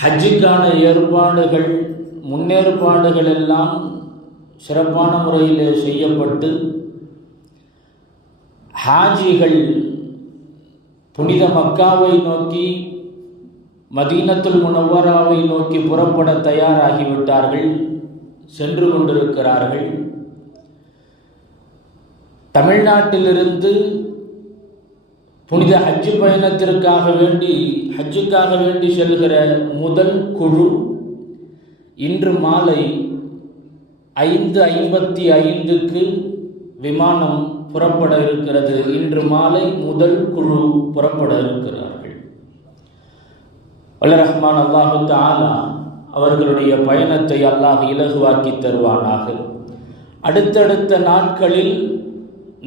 ஹஜ்ஜிக்கான ஏற்பாடுகள் முன்னேற்பாடுகள் எல்லாம் சிறப்பான முறையில் செய்யப்பட்டு ஹாஜிகள் புனித மக்காவை நோக்கி மதீனத்துல் முனவராவை நோக்கி புறப்பட தயாராகிவிட்டார்கள் சென்று கொண்டிருக்கிறார்கள். தமிழ்நாட்டிலிருந்து புனித ஹஜ்ஜு பயணத்திற்காக வேண்டி ஹஜ்ஜுக்காக வேண்டி செல்கிற முதல் குழு இன்று மாலை ஐந்து ஐம்பத்தி ஐந்துக்கு விமானம் புறப்பட இருக்கிறது. இன்று மாலை முதல் குழு புறப்பட இருக்கிறார்கள். வல்லரஹ்மான் அல்லாஹு தாலா அவர்களுடைய பயணத்தை அல்லாஹ் இலகுவாக்கி தருவானாக. அடுத்தடுத்த நாட்களில்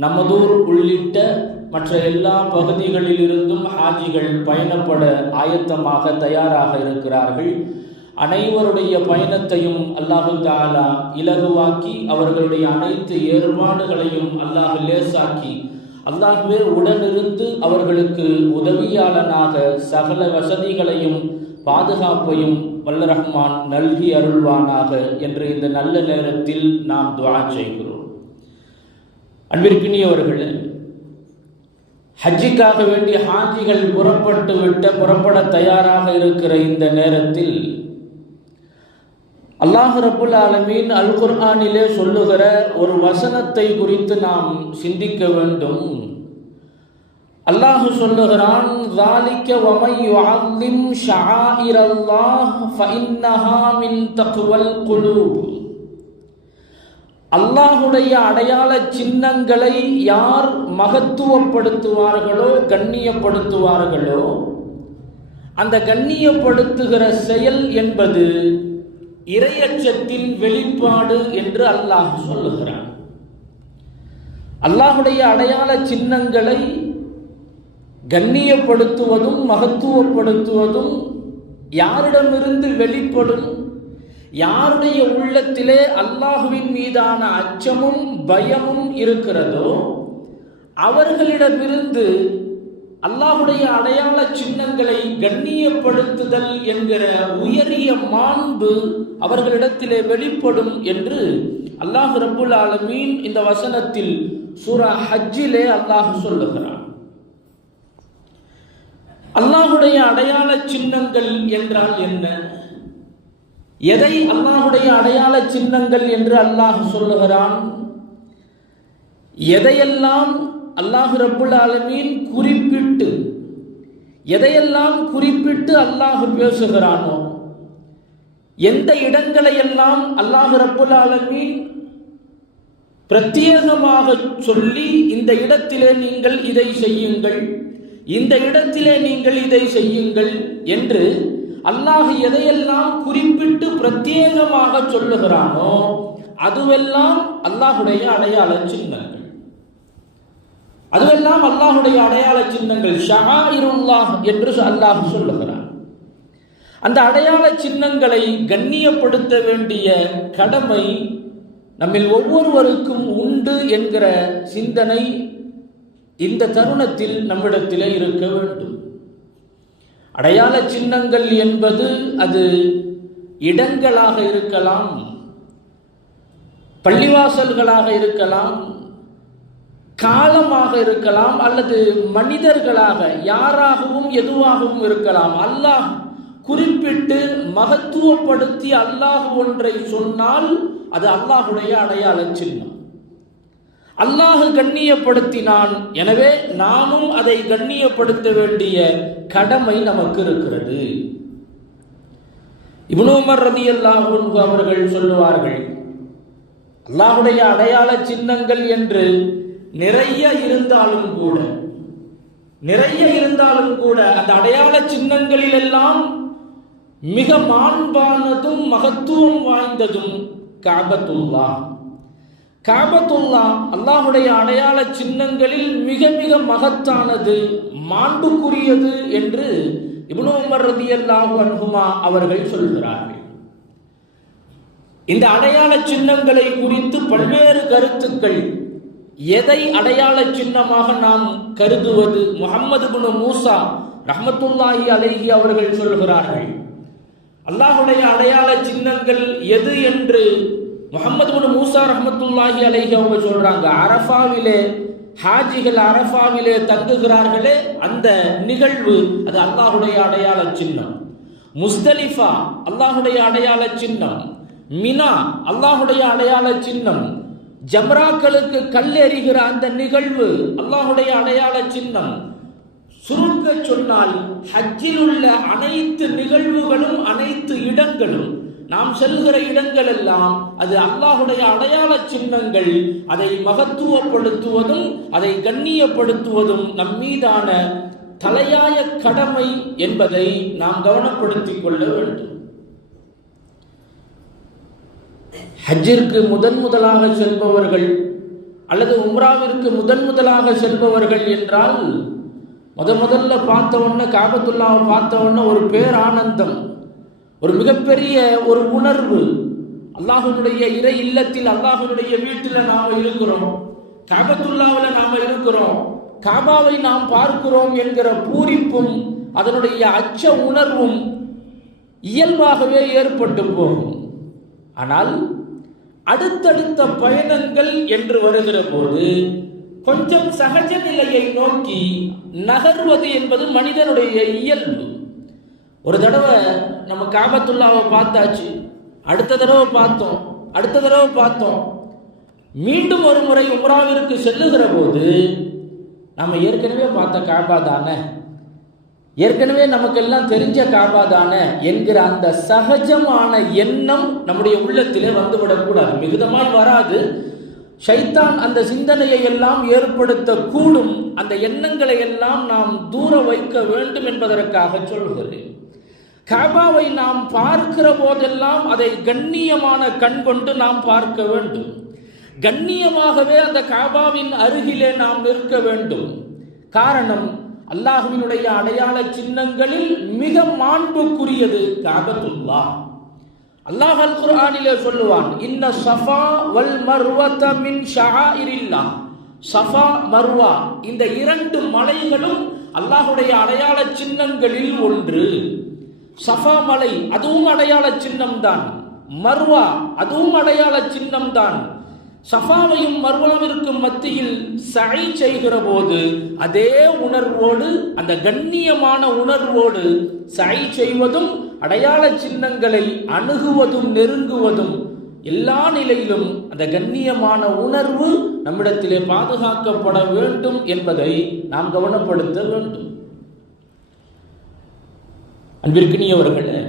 நமதூர் உள்ளிட்ட மற்ற எல்லா பகுதிகளிலிருந்தும் ஹாஜிகள் பயணப்பட ஆயத்தமாக தயாராக இருக்கிறார்கள். அனைவருடைய பயணத்தையும் அல்லாஹு தாலா இலகுவாக்கி அவர்களுடைய அனைத்து ஏற்பாடுகளையும் அல்லாஹ் லேசாக்கி அல்லாஹுவே உடனிருந்து அவர்களுக்கு உதவியாளனாக சகல வசதிகளையும் பாதுகாப்பையும் வல்ல ரஹ்மான் நல்கி அருள்வானாக என்று இந்த நல்ல நேரத்தில் நாம் துவா செய்கிறோம். அன்பிற்கினியவர்களே ஹஜ்ஜிக்காக வேண்டிய ஹாஜிகள் புறப்பட்டு விட்ட புறப்பட தயாராக இருக்கிற இந்த நேரத்தில் அல்லாஹ் ரபுல் ஆலமீன் அல் குர்ஆனிலே சொல்லுகிற ஒரு வசனத்தை குறித்து நாம் சிந்திக்க வேண்டும் அல்லாஹ் சொல்லுகிறான் ذَلِكَ وَمَنْ يُعَظِّمْ شَعَائِرَ اللَّهِ فَإِنَّهَا مِنْ تَقْوَى الْقُلُوبِ அல்லாஹுடைய அடையாள சின்னங்களை யார் மகத்துவப்படுத்துவார்களோ கண்ணியப்படுத்துவார்களோ அந்த கண்ணியப்படுத்துகிற செயல் என்பது இரையச்சத்தின் வெளிப்பாடு என்று அல்லாஹ் சொல்லுகிறான். அல்லாஹுடைய அடையாள சின்னங்களை கண்ணியப்படுத்துவதும் மகத்துவப்படுத்துவதும் யாரிடமிருந்து வெளிப்படும்? யாருடைய உள்ளத்திலே அல்லாஹுவின் மீதான அச்சமும் பயமும் இருக்கிறதோ அவர்களிடமிருந்து அல்லாஹுடைய அடையாள சின்னங்களை கண்ணியப்படுத்துதல் என்கிற உயரிய மாண்பு அவர்களிடத்திலே வெளிப்படும் என்று அல்லாஹ் ரபுல் ஆலமீன் இந்த வசனத்தில் சூரா ஹஜ்ஜிலே அல்லாஹ் சொல்லுகிறான். அல்லாஹுடைய அடையாள சின்னங்கள் என்றால் என்ன? எதை அல்லாஹுடைய அடையாள சின்னங்கள் என்று அல்லாஹ் சொல்லுகிறான்? எதையெல்லாம் அல்லாஹு ரப்புல் ஆலமீன் குறிப்பிட்டு எதையெல்லாம் குறிப்பிட்டு அல்லாஹ் பேசுகிறானோ எந்த இடங்களை எல்லாம் அல்லாஹு ரப்புல் ஆலமீன் பிரத்யேகமாக சொல்லி இந்த இடத்திலே நீங்கள் இதை செய்யுங்கள் இந்த இடத்திலே நீங்கள் இதை செய்யுங்கள் என்று அல்லாஹ் எதையெல்லாம் குறிப்பிட்டு பிரத்யேகமாக சொல்லுகிறானோ அதுவெல்லாம் அல்லாஹுடைய அடையாள சின்னங்கள். அதுவெல்லாம் அல்லாஹுடைய அடையாள சின்னங்கள். ஷஹாயிருல்லாஹ் என்று அல்லாஹ் சொல்லுகிறான். அந்த அடையாள சின்னங்களை கண்ணியப்படுத்த வேண்டிய கடமை நம்மில் ஒவ்வொருவருக்கும் உண்டு என்கிற சிந்தனை இந்த தருணத்தில் நம்மிடத்திலே இருக்க வேண்டும். அடையாள சின்னங்கள் என்பது அது இடங்களாக இருக்கலாம் பள்ளிவாசல்களாக இருக்கலாம் காலமாக இருக்கலாம் அல்லது மனிதர்களாக யாராகவும் எதுவாகவும் இருக்கலாம். அல்லாஹ் குறிப்பிட்டு மகத்துவப்படுத்தி அல்லாஹ் ஒன்றை சொன்னால் அது அல்லாஹுடைய அடையாள சின்னம். அல்லாஹு கண்ணியப்படுத்தினான். எனவே நாமும் அதை கண்ணியப்படுத்த வேண்டிய கடமை நமக்கு இருக்கிறது. இப்னு ரதி அல்லாஹ் அவர்கள் சொல்லுவார்கள் அல்லாஹுடைய அடையாள சின்னங்கள் என்று நிறைய இருந்தாலும் கூட நிறைய இருந்தாலும் கூட அந்த அடையாள சின்னங்களில் எல்லாம் மிக மாண்பானதும் மகத்துவம் வாய்ந்ததும் காபத்துல்லா காபத்துல்லா அல்லாஹுடைய அடையாள சின்னங்களில் மிக மிக மகத்தானது மாண்புக்குரியது என்று இப்னு உமர் ரதியல்லாஹு அன்ஹுமா அவர்கள் சொல்கிறார்கள். இந்த அடையாள சின்னங்களை குறித்து பல்வேறு கருத்துக்கள் எதை அடையாள சின்னமாக நாம் கருதுவது? முகமது குண மூசா ரஹமத்துல்லாஹி அலைஹி அவர்கள் சொல்கிறார்கள் அல்லாஹுடைய அடையாள சின்னங்கள் எது என்று முகமது முன் மூசா ரஹமத்துல்லாஹி அலைஹி அவங்க சொல்றாங்க அரஃபாவிலே ஹாஜிகள் அரஃபாவிலே தங்குகிறார்களே அந்த நிகழ்வு அது அல்லாஹுடைய அடையாள சின்னம். முஸ்தலிஃபா அல்லாஹுடைய அடையாள சின்னம். மினா அல்லாஹுடைய அடையாள சின்னம். ஜம்ராக்களுக்கு கல் எறிகிற அந்த நிகழ்வு அல்லாஹுடைய அடையாள சின்னம். சுருக்க சொன்னால் ஹஜ்ஜில் உள்ள அனைத்து நிகழ்வுகளும் அனைத்து இடங்களும் நாம் செல்கிற இடங்கள் எல்லாம் அது அல்லாஹுடைய அடையாள சின்னங்கள். அதை மகத்துவப்படுத்துவதும் அதை கண்ணியப்படுத்துவதும் நம் மீதான தலையாய கடமை என்பதை நாம் கவனப்படுத்திக் கொள்ள வேண்டும். ஹஜ்ஜிற்கு முதன் முதலாக செல்பவர்கள் அல்லது உம்ராவிற்கு முதன் முதலாக செல்பவர்கள் என்றால் முத முதல்ல பார்த்தவொன்னே காபத்துல்லாவை பார்த்தவொன்னே உடனே ஒரு பேரானந்தம். ஒரு மிகப்பெரிய ஒரு உணர்வு. அல்லாஹனுடைய இறை இல்லத்தில் அல்லாஹனுடைய வீட்டில் நாம் இருக்கிறோம். காபத்துல்லாவில் நாம் இருக்கிறோம். காபாவை நாம் பார்க்கிறோம் என்கிற பூரிப்பும் அதனுடைய அச்ச உணர்வும் இயல்பாகவே ஏற்பட்டு போகும். ஆனால் அடுத்தடுத்த பயணங்கள் என்று வருகிற போது கொஞ்சம் சகஜ நிலையை நோக்கி நகர்வது என்பது மனிதனுடைய இயல்பு. ஒரு தடவை நம்ம காபத்துல்லாவை பார்த்தாச்சு. அடுத்த தடவை பார்த்தோம். அடுத்த தடவை பார்த்தோம். மீண்டும் ஒரு முறை உம்ராவிற்கு செல்லுகிற போது நம்ம ஏற்கனவே பார்த்த காபா தானே? ஏற்கனவே நமக்கெல்லாம் தெரிஞ்ச காபா தானே என்கிற அந்த சகஜமான எண்ணம் நம்முடைய உள்ளத்திலே வந்துவிடக்கூடாது. மிகுதமாய் வராது. ஷைத்தான் அந்த சிந்தனையை எல்லாம் ஏற்படுத்த கூடும் அந்த எண்ணங்களை எல்லாம் நாம் தூர வைக்க வேண்டும் என்பதற்காக சொல்கிறேன். காபாவை நாம் பார்க்கிற போதெல்லாம் அதை கண்ணியமான கண் கொண்டு நாம் பார்க்க வேண்டும். கண்ணியமாகவே அந்த காபாவின் அருகிலே நாம் நிற்க வேண்டும். காரணம் அல்லாஹுவினுடைய அடையாள சின்னங்களில் மிக மாண்புக்குரியது காபத்துல்லா அல்லாஹ் அல் குர்ஆனிலே சொல்லுவான் இன்ன சஃபா வல் மர்வத மின் ஷஆயிரில்லா சஃபா மர்வா இந்த இரண்டு மலைகளும் அல்லாஹுடைய அடையாள சின்னங்களில் ஒன்று. சஃபா மலை அதுவும் அடையாள சின்னம் தான் மர்வா அதுவும் அடையாள சின்னம் தான் சஃபாவையும் மர்வாவிற்கும் மத்தியில் சை செய்கிற போது அதே உணர்வோடு அந்த கண்ணியமான உணர்வோடு சை செய்வதும் அடையாள சின்னங்களை அணுகுவதும் நெருங்குவதும் எல்லா நிலையிலும் அந்த கண்ணியமான உணர்வு நம்மிடத்திலே பாதுகாக்கப்பட வேண்டும் என்பதை நாம் கவனப்படுத்த வேண்டும். அன்பிற்கினியவர்களே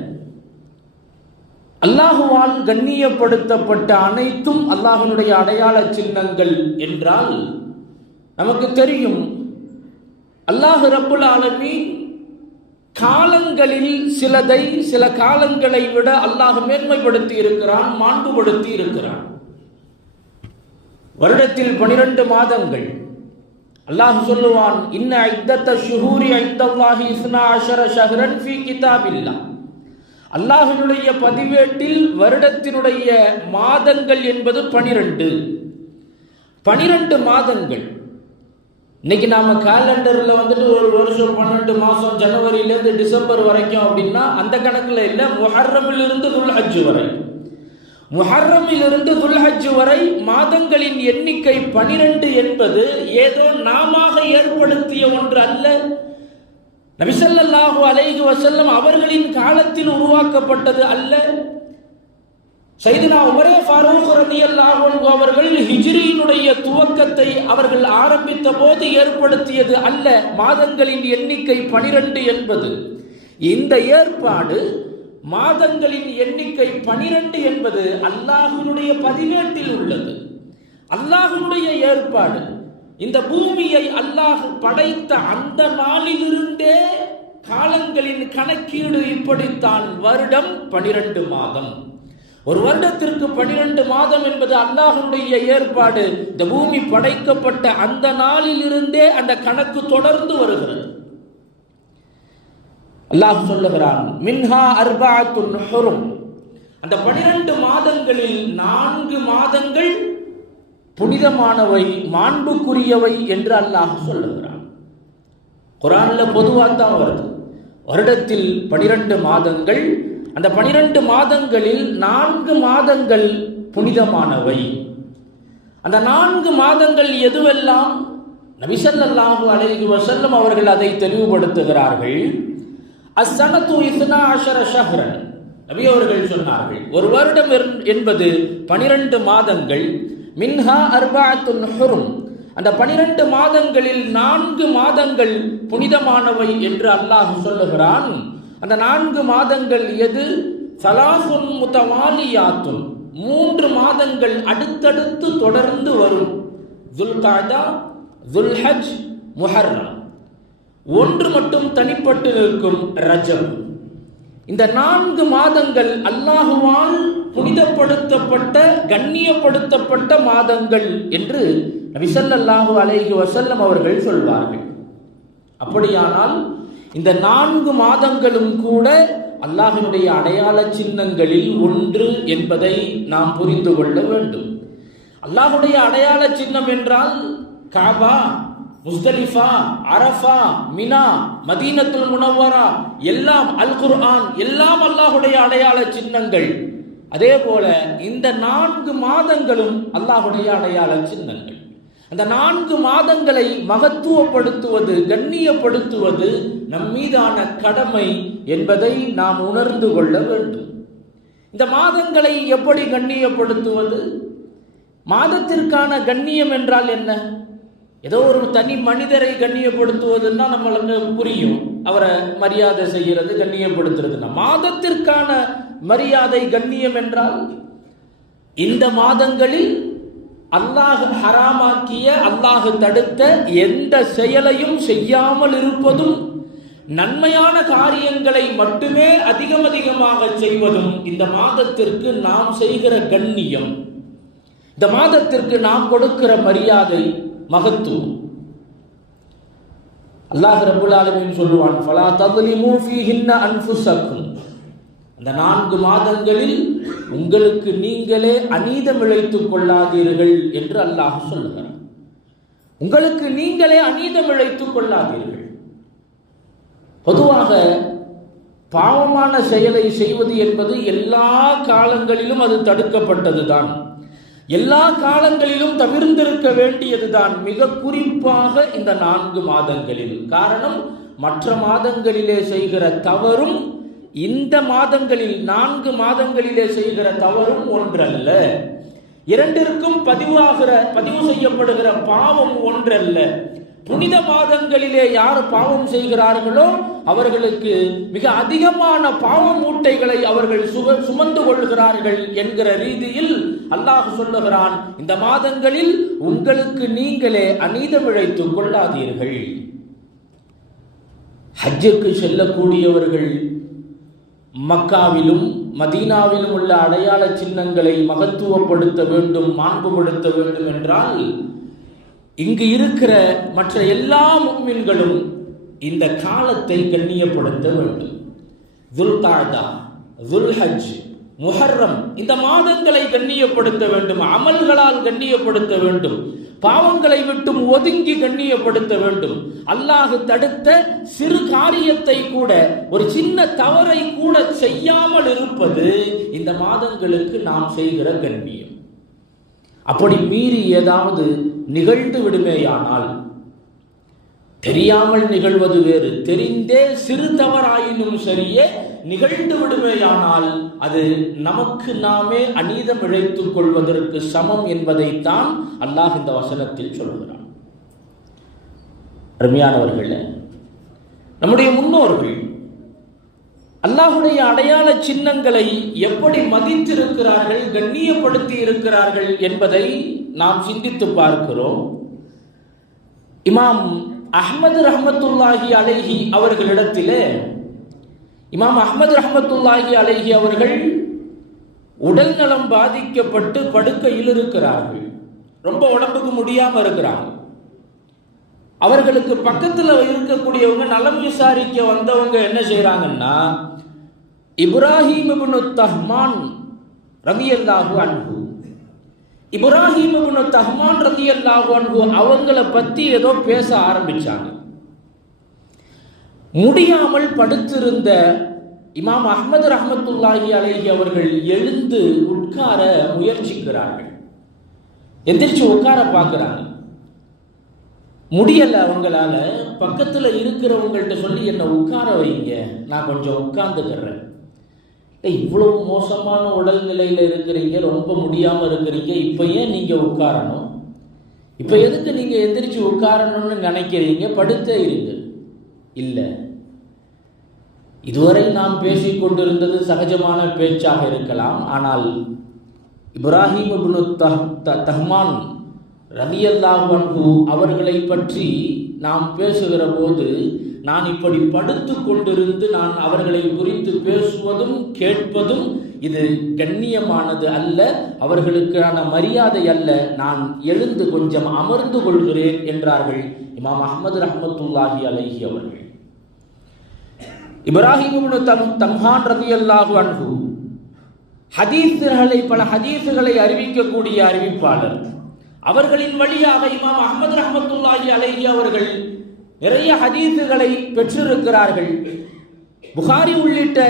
அல்லாஹுவால் கண்ணியப்படுத்தப்பட்ட அனைத்தும் அல்லாஹனுடைய அடையாள சின்னங்கள் என்றால் நமக்கு தெரியும் அல்லாஹு ரப்புல் ஆலமீன் காலங்களில் சிலதை சில காலங்களை விட அல்லாஹ் மேன்மைப்படுத்தி இருக்கிறான் மாண்புபடுத்தி இருக்கிறான் வருடத்தில் பனிரெண்டு மாதங்கள். அல்லாஹ் சொல்லுவான் இன்ன ஐத்தத்த ஷுஹூரி ஐத்தல்லாஹி இஸ்னா அஷர ஷஹரன் ஃபி கிதாபில்லா. அல்லாஹினுடைய பதிவேட்டில் வருடத்தினுடைய மாதங்கள் என்பது பனிரெண்டு. பனிரெண்டு மாதங்கள். இன்னைக்கு நாம காலண்டர்ல வந்துட்டு ஒரு வருஷம் பன்னெண்டு மாசம் ஜனவரியிலேருந்து டிசம்பர் வரைக்கும் அப்படின்னா அந்த கணக்கில் இல்லை முஹர்ரமில் இருந்து துல்ஹஜ் வரை. முஹர்ரமில் இருந்து துல்ஹஜ் வரை மாதங்களின் எண்ணிக்கை பனிரெண்டு என்பது ஏதோ நாம ஏற்படுத்திய ஒன்று அல்ல. நபிசல்லாஹு அலைஹி வசல்லம் அவர்களின் காலத்தில் உருவாக்கப்பட்டது அல்ல. சைதுனா உமரே ஃபாரூக் ரலியல்லாஹு அன்ஹு அவர்கள் ஹிஜ்ரியினுடைய துவக்கத்தை அவர்கள் ஆரம்பித்த போது ஏற்படுத்தியது அல்ல. மாதங்களின் எண்ணிக்கை பனிரெண்டு என்பது. இந்த ஏற்பாடு மாதங்களின் எண்ணிக்கை பனிரெண்டு என்பது அல்லாஹினுடைய பதிவேட்டில் உள்ளது. அல்லாஹினுடைய ஏற்பாடு. இந்த பூமியை அல்லாஹ் படைத்த அந்த நாளிலிருந்தே காலங்களின் கணக்கீடு இப்படித்தான் வருடம் பனிரெண்டு மாதம். ஒரு வருடத்திற்கு பனிரெண்டு மாதம் என்பது அல்லாஹனுடைய ஏற்பாடு. இந்த பூமி படைக்கப்பட்ட அந்த நாளிலிருந்தே அந்த கணக்கு தொடர்ந்து வருகிறது. அல்லாஹ் சொல்லுகிறான் மின்ஹா அர்பாத்துன் ஹுரும். அந்த பனிரெண்டு மாதங்களில் நான்கு மாதங்கள் புனிதமானவை மாண்புக்குரியவை என்று அல்லாஹ் சொல்லுகிறான். குரான்ல பொதுவாக தான் வருது. வருடத்தில் பனிரெண்டு மாதங்கள் அந்த பனிரெண்டு மாதங்களில் நான்கு மாதங்கள் புனிதமானவை. அந்த நான்கு மாதங்கள் எதுவெல்லாம்? நபிசல்லாஹு அலைஹி வசல்லம் அவர்கள் அதை தெளிவுபடுத்துகிறார்கள். அசனத்து இஸ்னா அஷர ஷஹ்ரன். நபி அவர்கள் சொன்னார்கள் ஒரு வருடம் என்பது பனிரெண்டு மாதங்கள். மின்ஹா அர்பாத்துல் ஹுரும் அந்த பனிரெண்டு மாதங்களில் நான்கு மாதங்கள் புனிதமானவை என்று அல்லாஹ் சொல்லுகிறான். அந்த நான்கு மாதங்கள் எது? சலாசுன் முத்தவாலியாத்துன் மூன்று மாதங்கள் அடுத்தடுத்து தொடர்ந்து வரும். துல்காதா துல்ஹஜ் முஹர்ரம். ஒன்று மட்டும் தனிப்பட்டு நிற்கும் ரஜம். இந்த நான்கு மாதங்கள் அல்லாஹுவால் புனிதப்படுத்தப்பட்ட கண்ணியப்படுத்தப்பட்ட மாதங்கள் என்று நபிசல்லாஹு அலைஹி வசல்லம் அவர்கள் சொல்வார்கள். அப்படியானால் இந்த நான்கு மாதங்களும் கூட அல்லாஹினுடைய அடையாள சின்னங்களில் ஒன்று என்பதை நாம் புரிந்து கொள்ள வேண்டும். அல்லாஹுடைய அடையாள சின்னம் என்றால் Kaaba Muzdalifah Arafah Mina Madinatul Munawwara எல்லாம் அல் குர்ஆன் எல்லாம் அல்லாஹுடைய அடையாள சின்னங்கள். அதே போல இந்த நான்கு மாதங்களும் அல்லாஹுடைய அடையாள சின்னங்கள். அந்த நான்கு மாதங்களை மகத்துவப்படுத்துவது கண்ணியப்படுத்துவது நம் மீதான கடமை என்பதை நாம் உணர்ந்து கொள்ள வேண்டும். இந்த மாதங்களை எப்படி கண்ணியப்படுத்துவது? மாதத்திற்கான கண்ணியம் என்றால் என்ன? ஏதோ ஒரு தனி மனிதரை கண்ணியப்படுத்துவதுன்னா நம்மளுக்கு புரியும். அவரை மரியாதை செய்கிறது கண்ணியப்படுத்துறதுன்னா. மாதத்திற்கான மரியாதை கண்ணியம் என்றால் இந்த மாதங்களில் அல்லாஹ் ஹராமாக்கிய அல்லாஹு தடுத்த எந்த செயலையும் செய்யாமல் இருப்பதும் நன்மையான காரியங்களை மட்டுமே அதிகம் அதிகமாக செய்வதும் இந்த மாதத்திற்கு நாம் செய்கிற கண்ணியம். இந்த மாதத்திற்கு நாம் கொடுக்கிற மரியாதை மகத்துவம். அல்லாஹ் ரபுல் ஆலமின் சொல்லுவான் ஃபலா ததுலிமு ஃபீஹின்ன அன்ஃபுஸக்கும். அந்த நான்கு மாதங்களில் உங்களுக்கு நீங்களே அநீதம் இழைத்துக் கொள்ளாதீர்கள் என்று அல்லாஹ் சொல்லுகிறார் உங்களுக்கு நீங்களே அநீதம் இழைத்துக் கொள்ளாதீர்கள். பொதுவாக பாவமான செயலை செய்வது என்பது எல்லா காலங்களிலும் அது தடுக்கப்பட்டதுதான். எல்லா காலங்களிலும் தவிர்ந்திருக்க வேண்டியதுதான். மிக குறிப்பாக இந்த நான்கு மாதங்களில். காரணம் மற்ற மாதங்களிலே செய்கிற தவறும் இந்த மாதங்களில் நான்கு மாதங்களிலே செய்கிற தவறும் ஒன்றல்ல. இரண்டிற்கும் பதிவாகிற பதிவு செய்யப்படுகிற பாவம் ஒன்றல்ல. புனித மாதங்களிலே யார் பாவம் செய்கிறார்களோ அவர்களுக்கு மிக அதிகமான பாவ மூட்டைகளை அவர்கள் சுக சுமந்து கொள்கிறார்கள் என்கிற ரீதியில் அல்லாஹ் சொல்லுகிறான் இந்த மாதங்களில் உங்களுக்கு நீங்களே அநீதம் இழைத்துக் கொள்ளாதீர்கள். ஹஜ்ஜுக்கு செல்லக்கூடியவர்கள் மக்காவிலும் மதீனாவிலும் உள்ள அடையாள சின்னங்களை மகத்துவப்படுத்த வேண்டும் மாண்புபடுத்த வேண்டும் என்றால் இங்கு இருக்கிற மற்ற எல்லா முக்மின்களும் இந்த காலத்தை கண்ணியப்படுத்த வேண்டும். துல்காதா துல்ஹஜ் முஹர்ரம் இந்த மாதங்களை கண்ணியப்படுத்த வேண்டும் அமல்களால் கண்ணியப்படுத்த வேண்டும். பாவங்களை விட்டும் ஒதுங்கி கண்ணியப்படுத்த வேண்டும். அல்லாஹு தடுத்த சிறு காரியத்தை கூட ஒரு சின்ன தவறை கூட செய்யாமல் இருப்பது இந்த மாதங்களுக்கு நாம் செய்கிற கண்ணியம். அப்படி மீறி ஏதாவது நிகழ்ந்து விடுமேயானால் தெரியாமல் நிகழ்வது வேறு. தெரிந்தே சிறு தவறாயினும் சரியே நிகழ்ந்து விடுமேயானால் அது நமக்கு நாமே அநீதம் இழைத்துக் கொள்வதற்கு சமம் என்பதைத்தான் அல்லாஹ் இந்த வசனத்தில் சொல்கிறான் அருமையானவர்களே நம்முடைய முன்னோர்கள் அல்லாஹுடைய அடையாள சின்னங்களை எப்படி மதித்திருக்கிறார்கள் கண்ணியப்படுத்தி இருக்கிறார்கள் என்பதை நாம் சிந்தித்து பார்க்கிறோம். இமாம் அஹமது ரஹமத்துல்லாஹி அலைஹி அவர்களிடத்திலே இமாம் அஹமது ரஹமத்துல்லாஹி அலைஹி அவர்கள் உடல் நலம் பாதிக்கப்பட்டு படுக்கையில் இருக்கிறார்கள். ரொம்ப உடம்புக்கு முடியாமல் இருக்கிறாங்க. அவர்களுக்கு பக்கத்தில் இருக்கக்கூடியவங்க நலம் விசாரிக்க வந்தவங்க என்ன செய்கிறாங்கன்னா இப்ராஹிம் இப்னு தஹ்மான் ரதியல்லாஹு அன்பு இப்ராஹிம் இப்னு தஹ்மான் ரதியல்லாஹு அன்பு அவங்கள பற்றி ஏதோ பேச ஆரம்பிச்சாங்க. முடியாமல் படுத்திருந்த இமாம் அஹ்மது ரஹமத்துல்லாஹி அலஹி அவர்கள் எழுந்து உட்கார முயற்சிக்கிறார்கள். எந்திரிச்சு உட்கார பார்க்குறாங்க. முடியல அவங்களால. பக்கத்தில் இருக்கிறவங்கள்ட்ட சொல்லி என்னை உட்கார வைங்க. நான் கொஞ்சம் உட்கார்ந்துக்கிறேன். இவ்வளவு மோசமான உடல்நிலையில் இருக்கிறீங்க. ரொம்ப முடியாமல் இருக்கிறீங்க. இப்போ ஏன் நீங்கள் உட்காரணும்? இப்போ எதுக்கு நீங்கள் எந்திரிச்சு உட்காரணும்னு நினைக்கிறீங்க? படுத்தே இருங்க. இல்லை. இதுவரை நாம் பேசிக் கொண்டிருந்தது சகஜமான பேச்சாக இருக்கலாம். ஆனால் இப்ராஹிம் இப்னு தஹ் த- தஹ்மான் ரலியல்லாஹு அன்ஹு அவர்களை பற்றி நாம் பேசுகிற போது நான் இப்படி படுத்து கொண்டிருந்து நான் அவர்களை குறித்து பேசுவதும் கேட்பதும் இது கண்ணியமானது அல்ல அவர்களுக்கான மரியாதை அல்ல. நான் எழுந்து கொஞ்சம் அமர்ந்து கொள்கிறேன் என்றார்கள் இமாம் அஹமது ரஹமத்துல்லாஹி அலஹி அவர்கள். இப்ராஹிம் இப்னு தம் தம்ஹான் ரலியல்லாஹு அன்ஹு. ஹதீஸுகளை பல ஹதீஸுகளை அறிவிக்கக்கூடிய அறிவிப்பாளர். அவர்களின் வழியாக இமாம் அகமது ரஹமத்துல்லாஹி அலைஹி அவர்கள் நிறைய ஹதீஸுகளை பெற்றிருக்கிறார்கள். புகாரி உள்ளிட்ட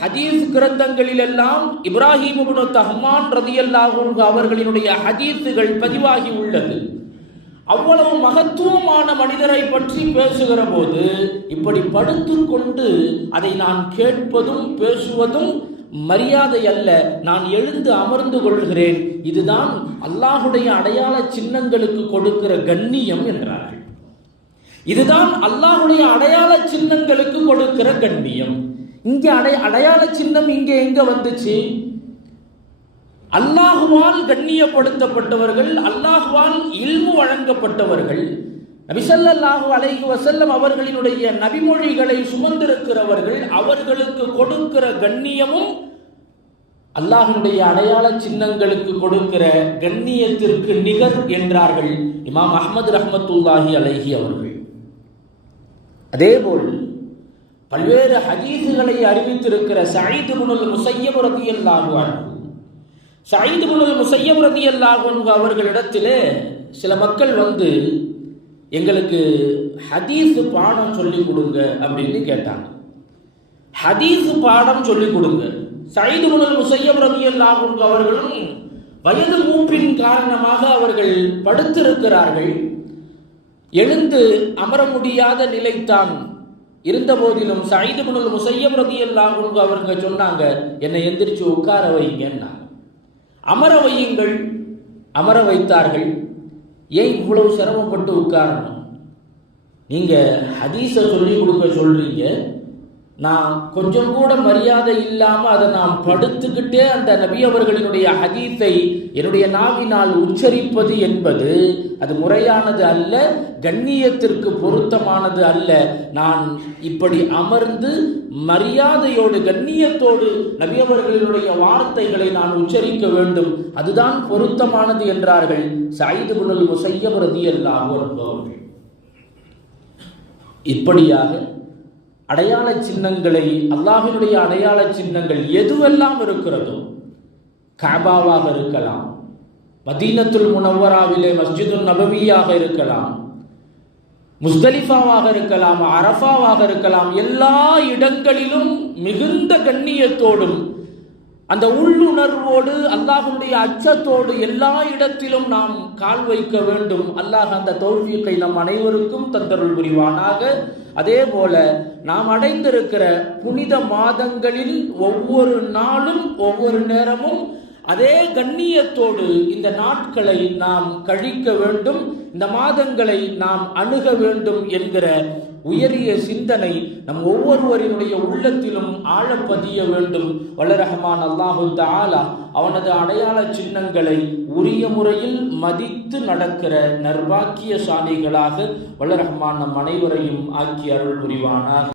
ஹதீஸ் கிரந்தங்களிலெல்லாம் இப்ராஹிம் தஹ்மான் ரதியல்லாஹு அவர்களினுடைய ஹதீஸுகள் பதிவாகி உள்ளது. அவ்வளவு மகத்துவமான மனிதரை பற்றி பேசுகிற போது இப்படி படுத்து கொண்டு அதை நான் கேட்பதும் பேசுவதும் மரியாதை அல்ல. நான் எழுந்து அமர்ந்து கொள்கிறேன். இதுதான் அல்லாஹுடைய அடையாள சின்னங்களுக்கு கொடுக்கிற கண்ணியம் என்றார்கள். இதுதான் அல்லாஹுடைய அடையாள சின்னங்களுக்கு கொடுக்கிற கண்ணியம். இங்கே அடை அடையாள சின்னம் இங்கே எங்க வந்துச்சு? அல்லாஹுவால் கண்ணியப்படுத்தப்பட்டவர்கள் அல்லாஹுவால் இல்மு வழங்கப்பட்டவர்கள் நபிசல்லாஹு அலைஹி வசல்லம் அவர்களினுடைய நபிமொழிகளை சுமந்திருக்கிறவர்கள் அவர்களுக்கு கொடுக்கிற கண்ணியமும் அல்லாஹினுடைய அடையாள சின்னங்களுக்கு கொடுக்கிற கண்ணியத்திற்கு நிகர் என்றார்கள் இமாம் அஹ்மது ரஹமத்துல்லாஹி அலைஹி அவர்கள். அதேபோல் பல்வேறு ஹதீசுகளை அறிவித்திருக்கிற சயீது புனுல் முசையம் ரத்தியல்லாகுவார்கள் சயீது புனுல் முசையம் ரதி அல்லாஹ் அவர்களிடத்திலே சில மக்கள் வந்து எங்களுக்கு ஹதீஸ் பாடம் சொல்லி கொடுங்க அப்படின்னு கேட்டாங்க. ஹதீஸ் பாடம் சொல்லி கொடுங்க. சயீது புனுல் முசையம் ரதியல்லாஹு அன்ஹு அவர்களும் வயது மூப்பின் காரணமாக அவர்கள் படுத்திருக்கிறார்கள். எழுந்து அமர முடியாத நிலைத்தான் இருந்த போதிலும் சைது புனல் முசையம் ரதி அல்லாஹ் அவருங்க சொன்னாங்க என்னை எந்திரிச்சு உட்கார வைங்கன்னா அமர வையுங்கள். அமர வைத்தார்கள். ஏன் இவ்வளவு சிரமப்பட்டு உட்காரணும்? நீங்க ஹதீஸை சொல்லி கொடுக்க சொல்றீங்க. நான் கொஞ்சம் கூட மரியாதை இல்லாமல் அதை நான் படுத்துக்கிட்டே அந்த நபி அவர்களினுடைய ஹதீத்தை என்னுடைய நாவினால் உச்சரிப்பது என்பது அது முறையானது அல்ல கண்ணியத்திற்கு பொருத்தமானது அல்ல. நான் இப்படி அமர்ந்து மரியாதையோடு கண்ணியத்தோடு நபி அவர்களினுடைய வார்த்தைகளை நான் உச்சரிக்க வேண்டும். அதுதான் பொருத்தமானது என்றார்கள் சைது குணல் முசையப் எல்லாம் இப்படியாக அடையாள சின்னங்களை அல்லாஹினுடைய அடையாள சின்னங்கள் எதுவெல்லாம் இருக்கிறதோ காபாவாக இருக்கலாம். மதீனத்துல் முனவராவிலே மஸ்ஜிதுல் நபவியாக இருக்கலாம். முஸ்தலிஃபாவாக இருக்கலாம் அரஃபாவாக இருக்கலாம். எல்லா இடங்களிலும் மிகுந்த கண்ணியத்தோடும் அந்த உள்ளுணர்வோடு அல்லாஹுடைய அச்சத்தோடு எல்லா இடத்திலும் நாம் கால் வைக்க வேண்டும். அல்லாஹ் அந்த தௌஃபீக்கை நம் அனைவருக்கும் தந்தருள் புரிவானாக. அதே போல நாம் அடைந்திருக்கிற புனித மாதங்களில் ஒவ்வொரு நாளும் ஒவ்வொரு நேரமும் அதே கண்ணியத்தோடு இந்த நாட்களை நாம் கழிக்க வேண்டும். இந்த மாதங்களை நாம் அணுக வேண்டும் என்கிற உயரிய சிந்தனை நம் ஒவ்வொருவரினுடைய உள்ளத்திலும் ஆழப்பதிய வேண்டும். வல்லரஹமான் அல்லாஹு தாலா அவனது அடையாள சின்னங்களை உரிய முறையில் மதித்து நடக்கிற நர்பாக்கிய சாலிகளாக வல்லரஹமான் நம் அனைவரையும் ஆக்கி அருள் புரிவானார்